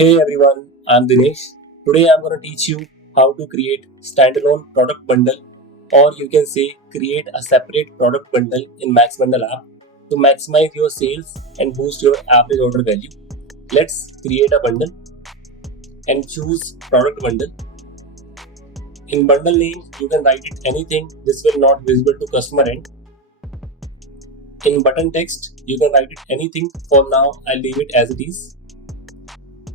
Hey everyone, I'm Dinesh. Today I'm going to teach you how to create standalone product bundle, or you can say create a separate product bundle in MaxBundle app to maximize your sales and boost your average order value. Let's create a bundle and choose product bundle. In bundle name, you can write it anything. This will not visible to customer end. In button text, you can write it anything. For now, I'll leave it as it is.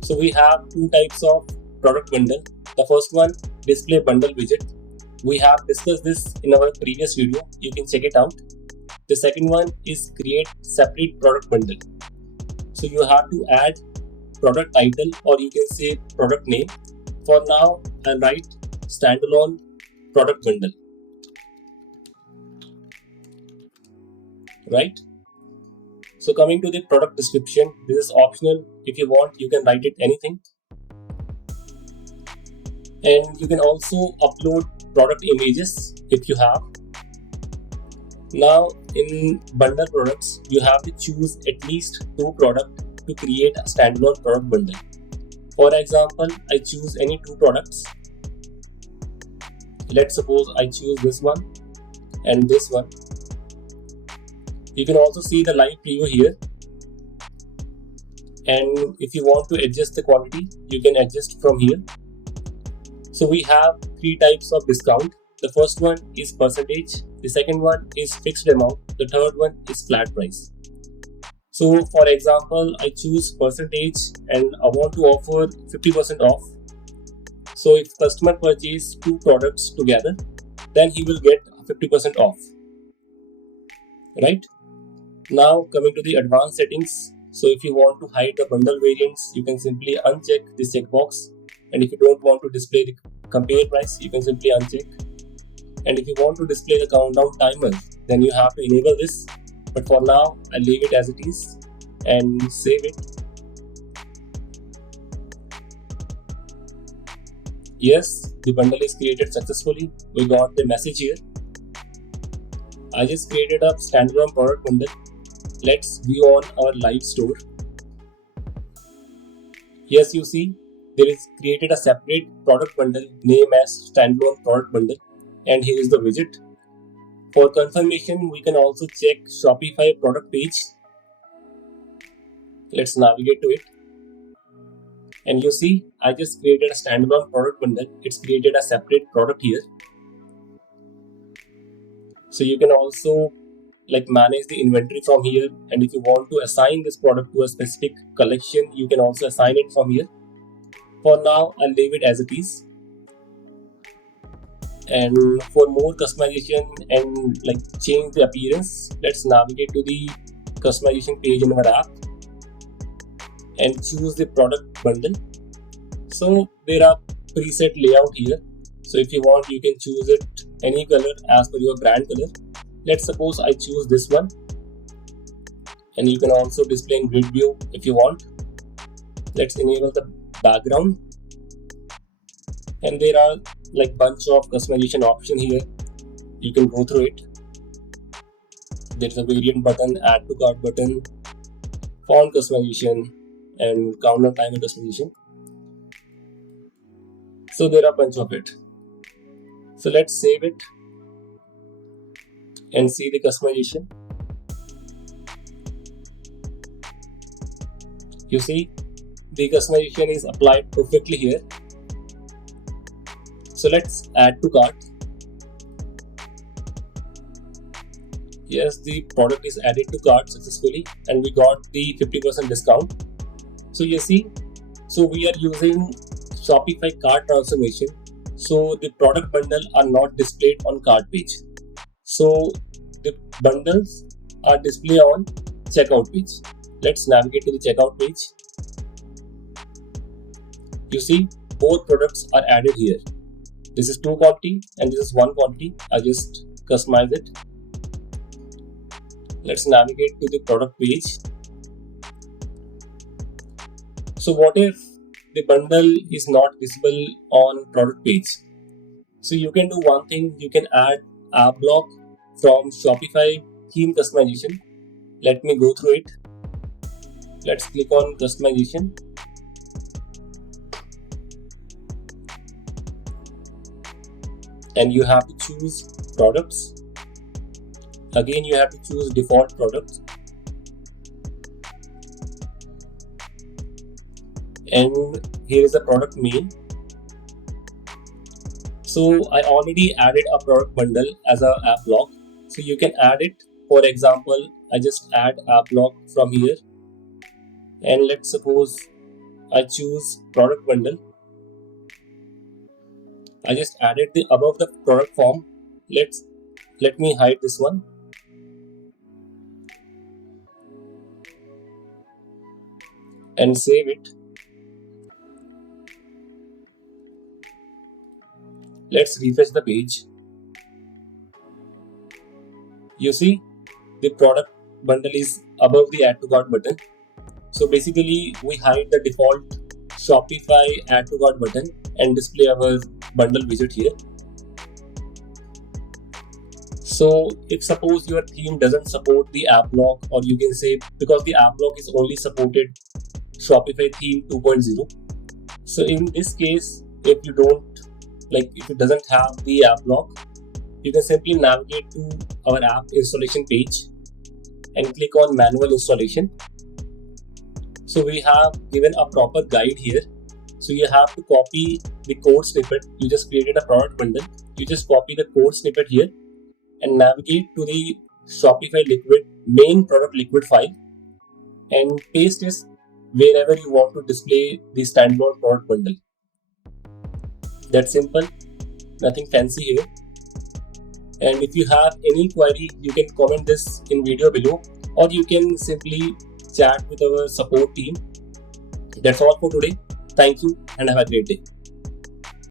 So we have two types of product bundle. The first one, display bundle widget. We have discussed this in our previous video. You can check it out. The second one is create separate product bundle. So you have to add product title, or you can say product name. For now, I'll write standalone product bundle. Right? So coming to the product description, this is optional. If you want, you can write it anything. And you can also upload product images if you have. Now in bundle products, you have to choose at least two products to create a standalone product bundle. For example, I choose any two products. Let's suppose I choose this one and this one. You can also see the live preview here. And if you want to adjust the quantity, you can adjust from here. So we have three types of discount. The first one is percentage. The second one is fixed amount. The third one is flat price. So for example, I choose percentage and I want to offer 50% off. So if customer purchase two products together, then he will get 50% off. Right? Now coming to the advanced settings. So if you want to hide the bundle variants, you can simply uncheck this checkbox. And if you don't want to display the compare price, you can simply uncheck. And if you want to display the countdown timer, then you have to enable this. But for now, I'll leave it as it is and save it. Yes, the bundle is created successfully. We got the message here. I just created a standalone product bundle. Let's view on our live store. Yes, you see, there is created a separate product bundle named as standalone product bundle, and here is the widget. For confirmation, we can also check Shopify product page. Let's navigate to it. And you see, I just created a standalone product bundle. It's created a separate product here. So you can also manage the inventory from here, and if you want to assign this product to a specific collection, you can also assign it from here. For now, I'll leave it as it is. And for more customization and change the appearance, let's navigate to the customization page in our app and choose the product bundle. So there are preset layout here. So if you want, you can choose it any color as per your brand color. Let's suppose I choose this one, and you can also display in grid view if you want. Let's enable the background, and there are bunch of customization option here. You can go through it. There's a variant button, add to cart button, font customization, and countdown timer customization. So there are a bunch of it. So let's save it and see the customization. You see, the customization is applied perfectly here. So let's add to cart. Yes, the product is added to cart successfully, and we got the 50% discount. So you see, so we are using Shopify cart transformation. So the product bundle are not displayed on cart page. So the bundles are displayed on checkout page. Let's navigate to the checkout page. You see, both products are added here. This is two quantity and this is one quantity. I just customize it. Let's navigate to the product page. So what if the bundle is not visible on product page? So you can do one thing. You can add app block from Shopify theme customization. Let me go through it. Let's click on customization. and you have to choose products. Again, you have to choose default products, and here is the product main. So I already added a product bundle as a app block, so you can add it. For example, I just add app block from here, and let's suppose I choose product bundle. I just added the above the product form. Let me hide this one, and save it. Let's refresh the page. You see, the product bundle is above the add to cart button. So basically, we hide the default Shopify add to cart button and display our bundle widget here. So if suppose your theme doesn't support the app block, or you can say because the app block is only supported Shopify theme 2.0. So in this case, if you don't if it doesn't have the app block, you can simply navigate to our app installation page and click on manual installation. So we have given a proper guide here. So you have to copy the code snippet. You just created a product bundle. You just copy the code snippet here and navigate to the Shopify liquid main product liquid file and paste this wherever you want to display the standalone product bundle. That's simple, nothing fancy here. And if you have any query, you can comment this in video below, or you can simply chat with our support team. That's all for today. Thank you and have a great day.